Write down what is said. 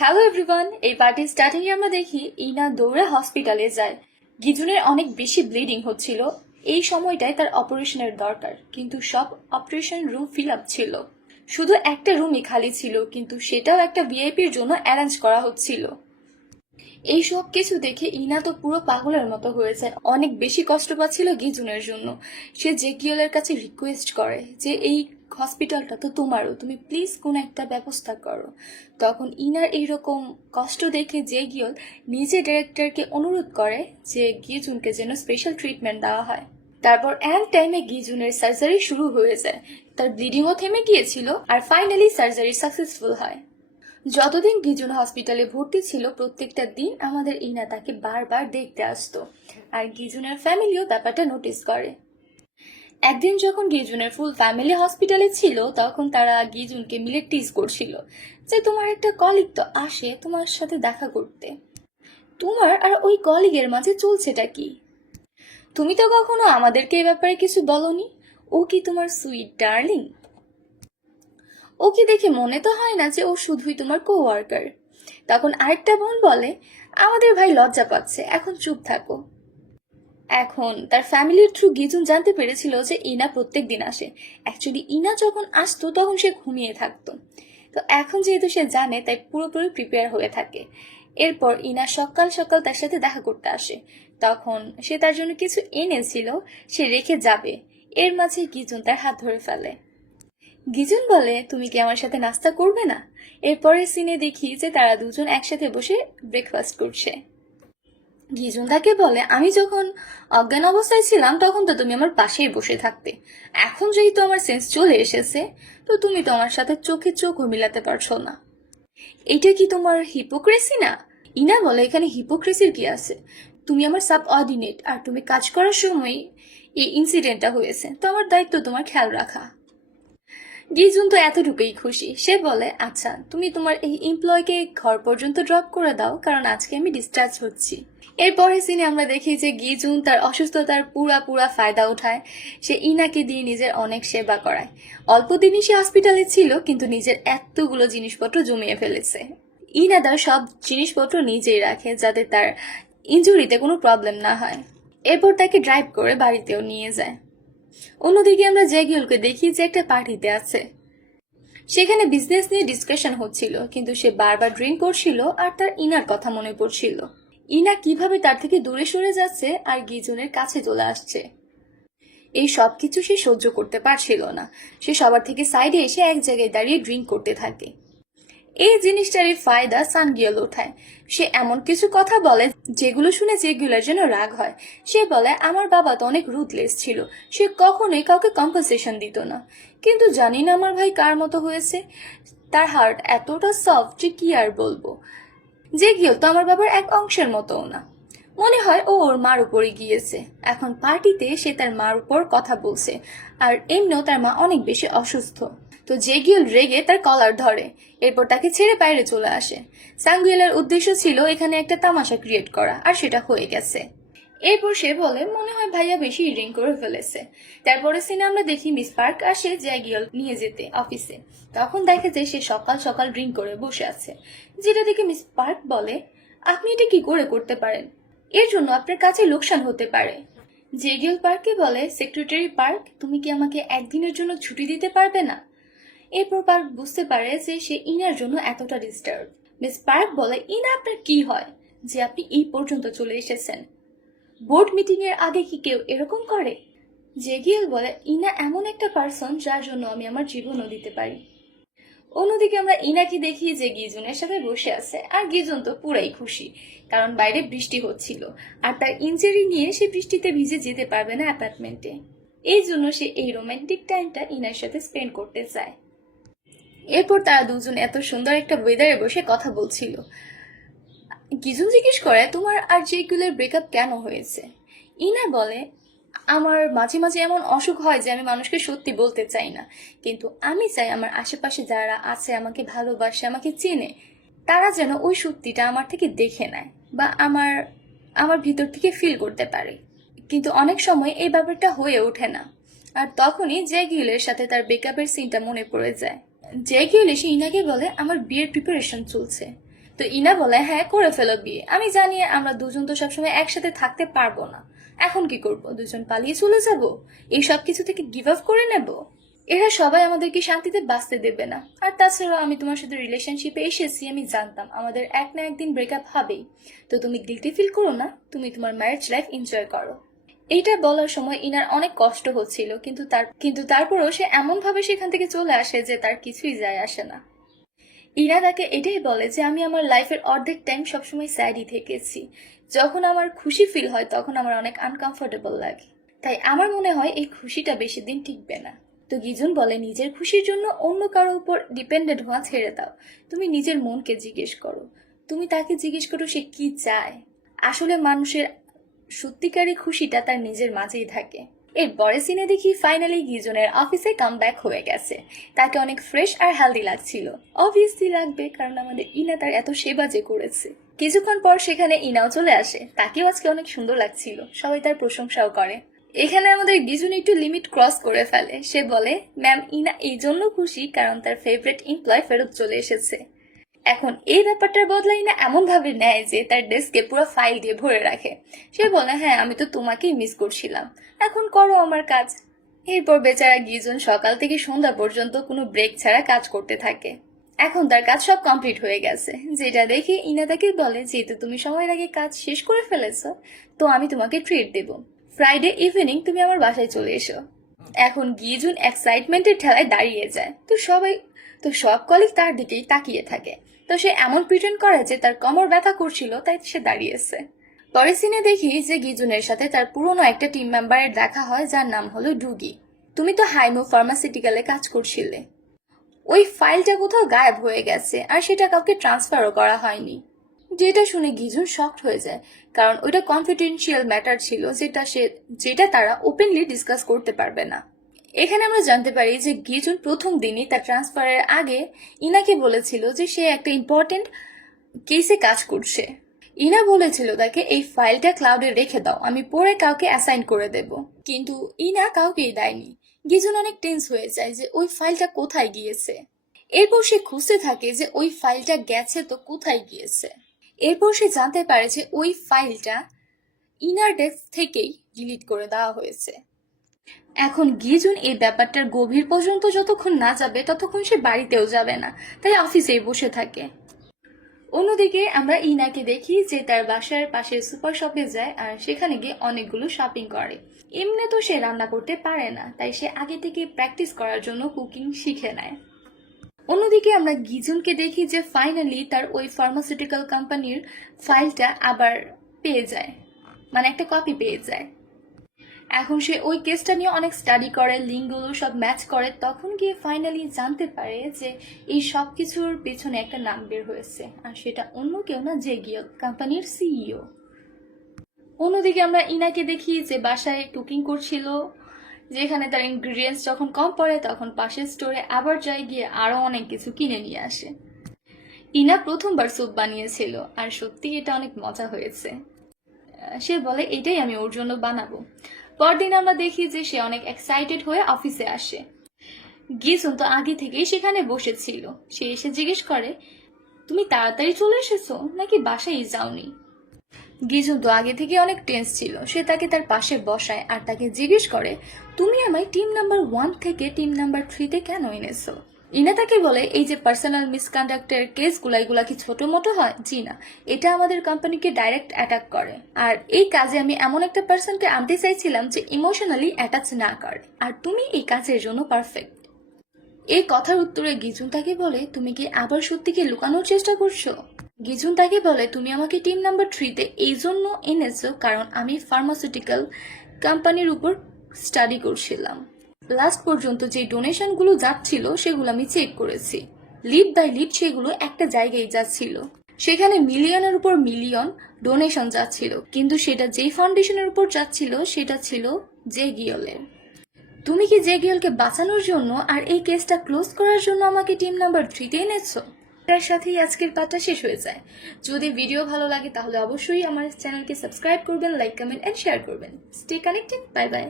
Hello everyone, এই party starting এ আমরা দেখি ইনা দৌড়ে হসপিটালে যায়। গিজুনের অনেক বেশি ব্লিডিং হচ্ছিল। এই সময়টায় তার অপারেশনের দরকার, কিন্তু সব অপারেশন রুম ফিল আপ ছিল। শুধু একটা রুমই খালি ছিল, কিন্তু সেটাও একটা ভিআইপির জন্য অ্যারেঞ্জ করা হচ্ছিল। এই সব কিছু দেখে ইনা তো পুরো পাগলের মতো হয়ে যায়। অনেক বেশি কষ্ট পাচ্ছিল গিজুনের জন্য। সে জেকিওলের কাছে রিকোয়েস্ট করে যে এই হসপিটালটা তো তোমারও, তুমি প্লিজ কোন একটা ব্যবস্থা করো। তখন ইনার এইরকম কষ্ট দেখে জেগিওল নিজে ডিরেক্টরকে অনুরোধ করে যে গিজুনকে যেন স্পেশাল ট্রিটমেন্ট দেওয়া হয়। তারপর এন্ড টাইমে গিজুনের সার্জারি শুরু হয়ে যায়। তার ব্লিডিংও থেমে গিয়েছিল, আর ফাইনালি সার্জারি সাকসেসফুল হয়। যতদিন গিজুন হসপিটালে ভর্তি ছিল, প্রত্যেকটা দিন আমাদের ইনা তাকে বারবার দেখতে আসতো, আর গিজুনের ফ্যামিলিও ব্যাপারটা নোটিস করে। একদিন যখন গিজুনের ফুল ফ্যামিলি হসপিটালে ছিল, তখন তারা গিজুনকে মিলে টিজ করছিল যে তোমার একটা কলিগ তো আসে তোমার সাথে দেখা করতে, তোমার আর ওই কলিগের মাঝে চলছেটা কি? তুমি তো কখনো আমাদেরকে এই ব্যাপারে কিছু বলনি। ও কি তোমার সুইট ডার্লিং? ওকে দেখে মনে তো হয় না যে ও শুধুই তোমার কোওয়ার্কার। তখন আরেকটা বোন বলে, আমাদের ভাই লজ্জা পাচ্ছে, এখন চুপ থাকো। এখন তার ফ্যামিলির থ্রু গিজুন জানতে পেরেছিল যে ইনা প্রত্যেক দিন আসে। অ্যাকচুয়ালি ইনা যখন আসতো তখন সে ঘুমিয়ে থাকতো। তো এখন যেহেতু সে জানে, তাই পুরোপুরি প্রিপেয়ার হয়ে থাকে। এরপর ইনা সকাল সকাল তার সাথে দেখা করতে আসে। তখন সে তার জন্য কিছু এনেছিল, সে রেখে যাবে। এর মাঝে গিজুন তার হাত ধরে ফেলে। গিজুন বলে, তুমি কি আমার সাথে নাস্তা করবে না? এরপরের সিনে দেখি যে তারা দুজন একসাথে বসে ব্রেকফাস্ট করছে। গিজুন তাকে বলে, আমি যখন অজ্ঞান অবস্থায় ছিলাম তখন তো তুমি আমার পাশেই বসে থাকতে। এখন যেহেতু আমার সেন্স চলে এসেছে, তো তুমি তো আমার সাথে চোখে চোখও মিলাতে পারছো না। এটা কি তোমার হিপোক্রেসি না? ইনা বলে, এখানে হিপোক্রেসির কি আছে? তুমি আমার সাব অর্ডিনেট, আর তুমি কাজ করার সময় এই ইনসিডেন্টটা হয়েছে, তো আমার দায়িত্ব তোমার খেয়াল রাখা। গিজুন তো এতটুকুই খুশি। সে বলে, আচ্ছা তুমি তোমার এই এমপ্লয়কে ঘর পর্যন্ত ড্রপ করে দাও, কারণ আজকে আমি ডিসচার্জ হচ্ছি। এরপরে সিনে আমরা দেখি যে গিজুন তার অসুস্থতার পুরা ফায়দা উঠায়। সে ইনাকে দিয়ে নিজের অনেক সেবা করায়। অল্প দিনই সে হসপিটালে ছিল, কিন্তু নিজের এতগুলো জিনিসপত্র জমিয়ে ফেলেছে। ইনা তার সব জিনিসপত্র নিজেই রাখে, যাতে তার ইনজুরিতে কোনো প্রবলেম না হয়। এরপর তাকে ড্রাইভ করে বাড়িতেও নিয়ে যায়। অন্যদিকে আমরা জেগিউলকে দেখি যে একটা পার্টিতে আছে। সেখানে বিজনেস নিয়ে ডিসকাশন হচ্ছিল, কিন্তু সে বারবার ড্রিঙ্ক করছিল আর তার ইনার কথা মনে পড়ছিল। ইনা কিভাবে তার থেকে দূরে সরে যাচ্ছে আর গিজুনের কাছে চলে আসছে। এই সবকিছু সে সহ্য করতে পারছিল না। সে সবার থেকে সাইডে এসে এক জায়গায় দাঁড়িয়ে ড্রিঙ্ক করতে থাকে। এই জিনিসটারই ফায়দা সানগিয়েল ওঠায়। সে এমন কিছু কথা বলে যেগুলো শুনে জেগুলার যেন রাগ হয়। সে বলে, আমার বাবা তো অনেক রুথলেস ছিল, সে কখনোই কাউকে কম্পেনসেশন দিত না। কিন্তু জানি না আমার ভাই কার মতো হয়েছে, তার হার্ট এতটা সফট যে কি আর বলবো। জেগিয়েল তো আমার বাবার এক অংশের মতোও না। মনে হয় ও ওর মার উপরে গিয়েছে। এখন পার্টিতে সে তার মার উপর কথা বলছে, আর এমনিও তার মা অনেক বেশি অসুস্থ। তো জেগিয়েল রেগে তার কলার ধরে, এরপর তাকে ছেড়ে বাইরে চলে আসে। সাঙ্গুয়েলের উদ্দেশ্য ছিল এখানে একটা তামাশা ক্রিয়েট করা, আর সেটা হয়ে গেছে। এরপর সে বলে, মনে হয় ভাইয়া বেশি ড্রিঙ্ক করে ফেলেছে। তারপরে সিনে আমরা দেখি মিস পার্ক আসে জ্যাগিয়েল নিয়ে যেতে অফিসে। তখন দেখে যে সে সকাল সকাল ড্রিঙ্ক করে বসে আছে, যেটা দেখে মিস পার্ক বলে, আপনি এটা কি করে করতে পারেন? এর জন্য আপনার কাছে লোকসান হতে পারে। জেগিয়েল পার্ককে বলে, সেক্রেটারি পার্ক, তুমি কি আমাকে একদিনের জন্য ছুটি দিতে পারবে না? এরপর পার্ক বুঝতে পারে যে সে ইনার জন্য এতটা ডিস্টার্ব। মিস পার্ক বলে, ইনা আপনার কি হয় যে আপনি এই পর্যন্ত চলে এসেছেন? বোর্ড মিটিং এর আগে কি কেউ এরকম করে? জেগিয়েল বলে, ইনা এমন একটা পার্সন যার জন্য আমি আমার জীবনও দিতে পারি। অন্যদিকে আমরা ইনাকে দেখি যে গিজুনের সাথে বসে আছে, আর গিজুন তো পুরাই খুশি, কারণ বাইরে বৃষ্টি হচ্ছিল, আর তার ইনজুরি নিয়ে সে বৃষ্টিতে ভিজে যেতে পারবে না অ্যাপার্টমেন্টে। এই জন্য সে এই রোমান্টিক টাইমটা ইনার সাথে স্পেন্ড করতে চায়। এরপর তারা দুজন এত সুন্দর একটা ওয়েদারে বসে কথা বলছিল। গিজুন জিজ্ঞেস করে, তোমার আর জেগুলের ব্রেকআপ কেন হয়েছে? ইনা বলে, আমার মাঝে মাঝে এমন অসুখ হয় যে আমি মানুষকে সত্যি বলতে চাই না, কিন্তু আমি চাই আমার আশেপাশে যারা আছে, আমাকে ভালোবাসে, আমাকে চেনে, তারা যেন ওই সত্যিটা আমার থেকে দেখে নেয়, বা আমার আমার ভিতর থেকে ফিল করতে পারে। কিন্তু অনেক সময় এই ব্যাপারটা হয়ে ওঠে না। আর তখনই জেগিউলের সাথে তার ব্রেকআপের সিনটা মনে পড়ে যায়। জেগিউল এসে ইনাকে বলে, আমার বিয়ের প্রিপারেশন চলছে। তো ইনা বলে হ্যাঁ করে ফেলো বিয়ে, আমি জানি আমরা দুজন তো সবসময় একসাথে থাকতে পারবো না, এখন কি করব, দুজন পালিয়ে চলে যাব, এই সব কিছু থেকে গিভ আপ করে নেব? এরা সবাই আমাদেরকে শান্তিতে বাঁচতে দেবে না। আর তাছাড়া আমি তোমার সাথে রিলেশনশিপে এসেছি, আমি জানতাম আমাদের এক না একদিন ব্রেকআপ হবেই, তো তুমি গিলটি ফিল করো না, তুমি তোমার ম্যারেজ লাইফ এনজয় করো। এইটা বলার সময় ইনার অনেক কষ্ট হচ্ছিল, কিন্তু তারপরও সে এমন ভাবে সেখান থেকে চলে আসে যে তার কিছুই যায় আসে না। ইরা তাকে এটাই বলে যে আমি আমার লাইফের অর্ধেক টাইম সবসময় স্যাডই থেকেছি, যখন আমার খুশি ফিল হয় তখন আমার অনেক আনকমফোর্টেবল লাগে, তাই আমার মনে হয় এই খুশিটা বেশি দিন টিকবে না। তো গিজুন বলে নিজের খুশির জন্য অন্য কারোর উপর ডিপেন্ডেন্ট হওয়া ছেড়ে দাও, তুমি নিজের মনকে জিজ্ঞেস করো, তুমি তাকে জিজ্ঞেস করো সে কি চায়। আসলে মানুষের সত্যিকারী খুশিটা তার নিজের মাঝেই থাকে। এর পরের সিনে দেখি ফাইনালি গিজনের অফিসে কামব্যাক হয়ে গেছে, তাকে অনেক ফ্রেশ আর হেলদি লাগছিল। অবভিয়াসলি লাগবে, কারণ আমাদের ইনা তার এত সেবা যে করেছে। কিছুক্ষণ পর সেখানে ইনাও চলে আসে, তাকেও আজকে অনেক সুন্দর লাগছিল, সবাই তার প্রশংসাও করে। এখানে আমাদের গিজুন একটু লিমিট ক্রস করে ফেলে, সে বলে ম্যাম ইনা এই জন্য খুশি কারণ তার ফেভারিট এমপ্লয় ফেরত চলে এসেছে। এখন এই ব্যাপারটার বদলাই না এমন ভাবে নেয় যে তার ডেস্কে পুরো ফাইল দিয়ে ভরে রাখে। সে বলে হ্যাঁ আমি তো তোমাকেই মিস করছিলাম, এখন করো আমার কাজ। এরপর বেচারা গিজুন সকাল থেকে সন্ধ্যা পর্যন্ত কোনো ব্রেক ছাড়া কাজ করতে থাকে। এখন তার কাজ সব কমপ্লিট হয়ে গেছে, যেটা দেখে ইনা তাকে বলে যেহেতু তুমি সময়ের আগে কাজ শেষ করে ফেলেছো, তো আমি তোমাকে ট্রিট দেব, ফ্রাইডে ইভিনিং তুমি আমার বাসায় চলে এসো। এখন গিজুন এক্সাইটমেন্টের ঠেলায় দাঁড়িয়ে যায়, তো সব কলিগ তার দিকেই তাকিয়ে থাকে। তো সে এমন প্রিটেন্ড করে যে তার কোমর ব্যথা করছিল, তাই সে দাঁড়িয়েছে। পরের সিনে দেখি যে গিজুনের সাথে তার পুরনো একটা টিম মেম্বারের দেখা হয়, যার নাম হলো ডুগি। তুমি তো হাইমো ফার্মাসিউটিক্যালে কাজ করছিলে, ওই ফাইলটা কোথাও গায়েব হয়ে গেছে আর সেটা কাউকে ট্রান্সফারও করা হয়নি। যেটা শুনে গিজুন শকড হয়ে যায়, কারণ ওইটা কনফিডেন্সিয়াল ম্যাটার ছিল, যেটা তারা ওপেনলি ডিসকাস করতে পারবে না। এখানে আমরা জানতে পারি যে গিজুন প্রথম দিনই তার ট্রান্সফারের আগে ইনাকে বলেছিল যে সে একটা ইম্পর্টেন্ট কেসে কাজ করছে। ইনা বলেছিল তাকে এই ফাইলটা ক্লাউডে রেখে দাও, আমি পরে কাউকে অ্যাসাইন করে দেব, কিন্তু ইনা কাউকেই দেয়নি। গিজুন অনেক টেন্স হয়ে যায় যে ওই ফাইলটা কোথায় গিয়েছে। এরপর সে খুঁজতে থাকে যে ওই ফাইলটা গেছে তো কোথায় গিয়েছে। এরপর সে জানতে পারে যে ওই ফাইলটা ইনার ডেস্ক থেকেই ডিলিট করে দেওয়া হয়েছে। এখন গিজুন এই ব্যাপারটার গভীর পর্যন্ত যতক্ষণ না যাবে ততক্ষণ সে বাড়িতেও যাবে না, তাই অফিসেই বসে থাকে। অন্যদিকে আমরা ইনাকে দেখি যে তার বাসার পাশে সুপার শপে যায় আর সেখানে গিয়ে অনেকগুলো শপিং করে। এমনি তো সে রান্না করতে পারে না, তাই সে আগে থেকে প্র্যাকটিস করার জন্য কুকিং শিখে নেয়। অন্যদিকে আমরা গিজুনকে দেখি যে ফাইনালি তার ওই ফার্মাসিউটিক্যাল কোম্পানির ফাইলটা আবার পেয়ে যায়, মানে একটা কপি পেয়ে যায়। এখন সে ওই কেসটা নিয়ে অনেক স্টাডি করে, লিঙ্কগুলো সব ম্যাচ করে, তখন গিয়ে ফাইনালি জানতে পারে যে এই সব কিছুর পেছনে একটা নাম বের হয়েছে, আর সেটা অন্য কেউ না, জে গিয়েল, কোম্পানির সিইও। অন্যদিকে আমরা ইনাকে দেখি যে বাসায় কুকিং করছিল, যেখানে তার ইনগ্রিডিয়েন্টস যখন কম পড়ে তখন পাশের স্টোরে আবার যায়, গিয়ে আরো অনেক কিছু কিনে নিয়ে আসে। ইনা প্রথমবার স্যুপ বানিয়েছিল আর সত্যি এটা অনেক মজা হয়েছে। সে বলে এটাই আমি ওর জন্য বানাবো। পরদিন আমরা দেখি যে সে অনেক এক্সাইটেড হয়ে অফিসে আসে। গিজুন তো আগে থেকেই সেখানে বসেছিল, সে এসে জিজ্ঞেস করে তুমি তাড়াতাড়ি চলে এসেছো নাকি বাসায় যাওনি। গিজুন তো আগে থেকে অনেক টেন্স ছিল, সে তাকে তার পাশে বসায় আর তাকে জিজ্ঞেস করে তুমি আমায় টিম নাম্বার 1 থেকে টিম নাম্বার 3-তে কেন এনেছো। ইনা তাকে বলে এই যে পার্সোনাল মিসকন্ডাক্টের কেসগুলো, এগুলা কি ছোট মোটো হয়? জি না, এটা আমাদের কোম্পানিকে ডাইরেক্ট অ্যাটাক করে, আর এই কাজে আমি এমন একটা পার্সনকে আনতে চাইছিলাম যে ইমোশনালি অ্যাটাচ না করে, আর তুমি এই কাজের জন্য পারফেক্ট। এই কথার উত্তরে গিজুন তাকে বলে তুমি কি আবার সত্যিকে লুকানোর চেষ্টা করছো। গিজুন তাকে বলে তুমি আমাকে টিম নাম্বার 3-তে এই জন্য এনেছো কারণ আমি ফার্মাসিউটিক্যাল কোম্পানির উপর স্টাডি করছিলাম। লাস্ট পর্যন্ত যে ডোনেশনগুলো যাচ্ছিল সেগুলো আমি চেক করেছি, লিড বাই লিড সেগুলো একটা জায়গায় যাচ্ছিল, সেখানে মিলিয়নের উপর মিলিয়ন ডোনেশন যাচ্ছিল, কিন্তু সেটা যেই ফাউন্ডেশনের উপর যাচ্ছিল সেটা ছিল জে গিয়লের। তুমি কি জে গিয়লকে বাঁচানোর জন্য আর এই কেসটা ক্লোজ করার জন্য আমাকে টিম নাম্বার 3-তে এনেছো। তার সাথেই আজকের পাঠটা শেষ হয়ে যায়। যদি ভিডিও ভালো লাগে তাহলে অবশ্যই আমার চ্যানেলকে সাবস্ক্রাইব করবেন, লাইক, কমেন্ট এন্ড শেয়ার করবেন। Stay connected, bye bye.